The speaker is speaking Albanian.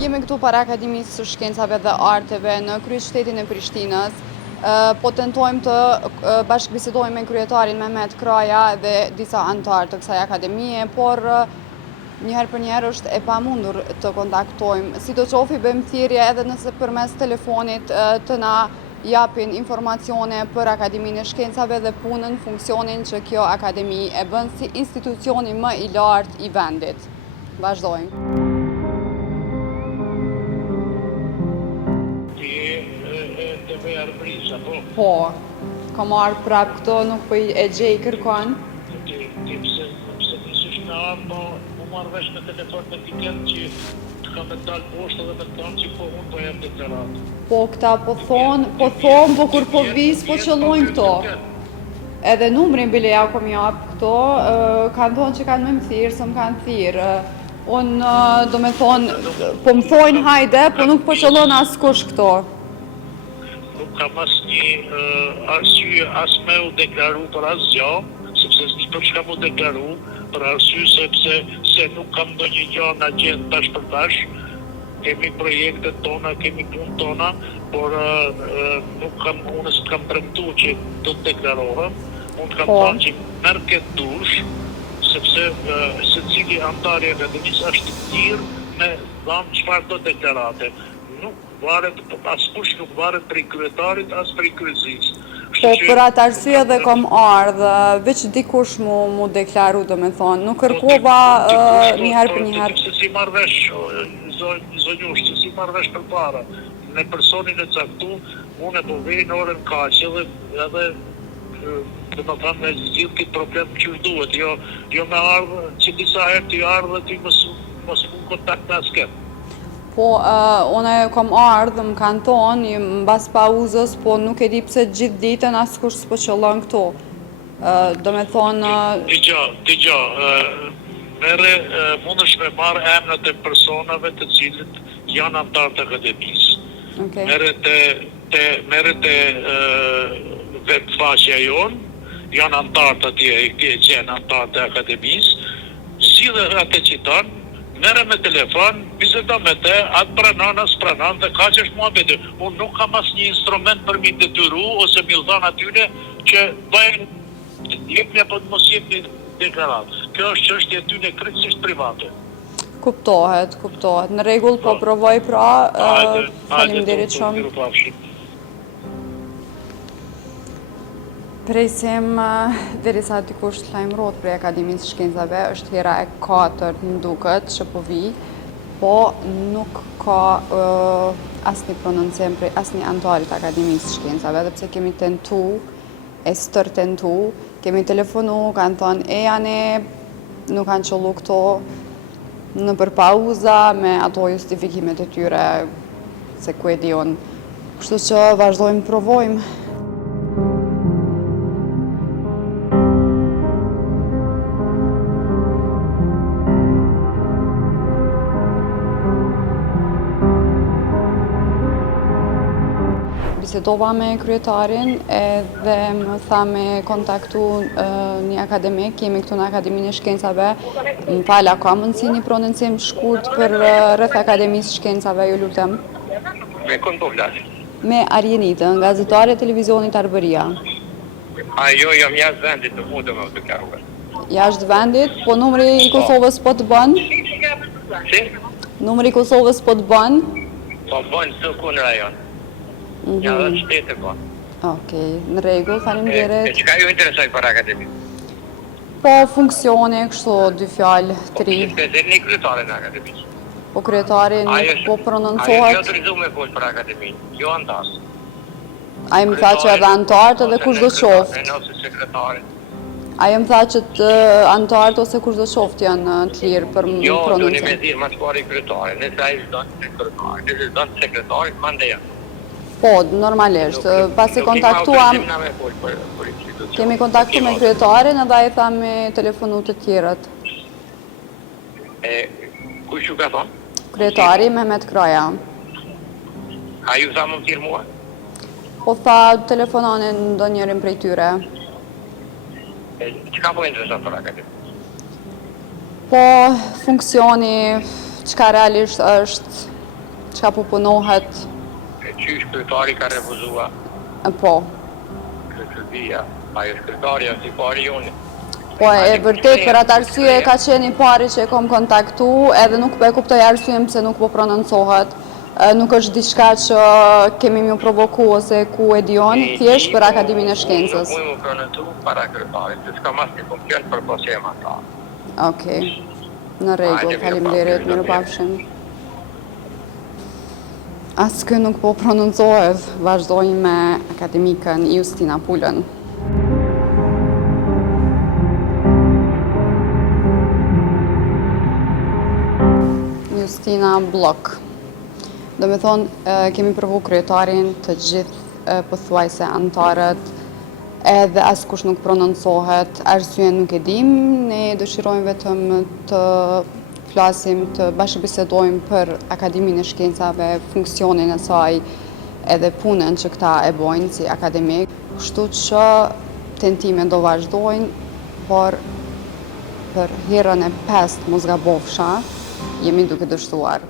Jemi këtu para Akademisë së Shkencave dhe Arteve në kryeqytetin e Prishtinës. Po tentojmë të bashkëbisedojmë me kryetarin Mehmet Kraja dhe disa anëtar të kësaj akademie, por njëherë për njëherë është e pamundur të kontaktojmë. Sidoqoftë bëjmë thirrje edhe nëse përmes telefonit të na japin informacione për Akademinë e Shkencave dhe punën, funksionin që kjo akademi e bën si institucioni më i lartë i vendit. Vazhdojmë. Po, kam arë prapë këto, nuk po e gjej kërkon. Ti pse nisish me arë, po më marrë vesh me telefon me tiket që të kam me dalë poshtë dhe me të thonë që po unë po jem deklaratë. Po këta po thonë, po kur po vis, po qëllojnë këto. Edhe numrin bile ja kom japë këto, kanë thonë që kanë me më thirë, së më kanë thirë. Unë do me thonë, po më thojnë hajde, po nuk po qëllon asë kush këto. Nuk kam asë një arsye asë me u deklaru për asë gjë, sepse s'di për çka mu deklaru, për arsye sepse nuk kam do një gjë në agjendë tash për tash, kemi projektet tona, kemi punë tona, por unë s'kam premtu që do të deklarohem, unë kam thënë që merr këtë dush, sepse secili antar i akademisë është i lirë me dhamë çfarë do deklarate. Nuk varet, askush nuk varet prej kryetarit, as prej kryesisë. Po për atë arsye dhe kom ardhë, veç dikush mu deklaru, do me thonë, nuk kërkova njëherë për njëherë. Se si marrë vesh, zonjush, se si marrë vesh për para. Në personin e caktu, unë e po vej në orën kaqe dhe të më thamë me zgjidh këtë problem që duhet, jo me ardhë, që disa herë t'i ardhë dhe t'i mos më kontakt me asket. Po, unë kom ardhë, më kanë thonë, mbas pauzës, po nuk e di pse gjithë ditën asë kush s'po qëllon këto. Do me thonë... Digja, mundesh me marrë emrat e personave të cilët janë antarë të akademisë. Merret e webfaqja jonë, janë antarë të atje, e qenë antarë të akademisë, zgjidhe atë që tanë, merre me telefon, bisedo me te, atë pranon, as pranon, dhe ka që është muhabeti. Unë nuk kam asë një instrument për mi detyru, ose mi dhanë atyre që bëjnë, jepni apo mos jepni deklarat. Kjo është që është jetyne krejtësisht private. Kuptohet. Në rregull, po provoj pra, faleminderit shumë. Presim derisa dikush të lajmërohet prej Akademisë së Shkencave, është hera e 4 më duket që po vi, po nuk ka asnjë prononcim prej asnjë antari të Akademisë së Shkencave, edhe pse kemi tentu, kemi telefonu, kanë thonë janë, nuk kanë qollu këto në për pauza me ato justifikimet e tyre se ku e dion. Kështu që vazhdojmë, provojmë. Bisedova me kryetarin edhe më tha me kontaktu një akademik, jemi këtu në Akademinë e Shkencave, më fala, ka mundësi një prononcim shkurt për rreth Akademisë së Shkencave, ju lutem? Me kënë po flasë? Me Arjenitën, gazetare televizionit Arbëria. Jo, jam jashtë vendit të mundë me deklaruar. Jashtë vendit, po numri i Kosovës po të bën? Si? Numri i Kosovës po të bën? Po bën së ku në rajon. Ja dhe qytetë po. Okej, në rregull, faleminderit. E çka ju interesoj për akademin? Po funksioni, kështu, 2 fjalë, 3. Po një kryetare në akademisë. Po kryetari nuk po prononcohet. Ajo autorizu me folë për akademin, jo antarës. Ai më tha që edhe antarët edhe kush do qoftë. Ose sekretarit. Ai më tha që antarët ose kush do qoftë janë të lirë për prononcim. Jo, do një me dhirë ma të pari kryetare, nëse ai zdonë sekretari, nëse zdonë sekretarit, mande janë. Po, normalisht, pasi kontaktuam, kemi kontaktu me kryetarin edhe ai tha me telefonu të tjerët. Kush ju ka thonë? Kryetari Mehmet Kraja. A ju tha më tjerë mua? Po tha telefononin ndo njërin prej tyre. Qëka po interesant për akademin? Po funksioni, çka realisht është Çka po punohet? E qysh kryetari ka refuzua Po. kërcëtia. Ajo është kryetaria si pari unë. Po e vërtet për atë arsye ka qenë i pari që e kom kontaktu, edhe nuk po e kuptoj arsyen pse nuk po prononcohet. Nuk është diçka që kemi më provoku ose ku e dion, thjesht për Akademinë e Shkencës. Unë më prononcu para kryetarit, se s'ka mas një funksion për posem ata. Okej. Në rregull, faleminderit, mirupafshim. As kë nuk po prononcohet, vazhdojmë me akademikën Justina Pulën. Justina Blok. Do me thonë, kemi provu kryetarin të gjithë pothuajse antarët, edhe askush nuk prononcohet, arsyen nuk e dim, ne dëshirojmë vetëm të flasim, të bashkëbisedojmë për Akademinë e Shkencave, funksionin e saj, edhe punën që këta e bojnë si akademik. Kështu që tentime do vazhdojnë, por për herën e 5 mos gabofsha, jemi duke dështuar.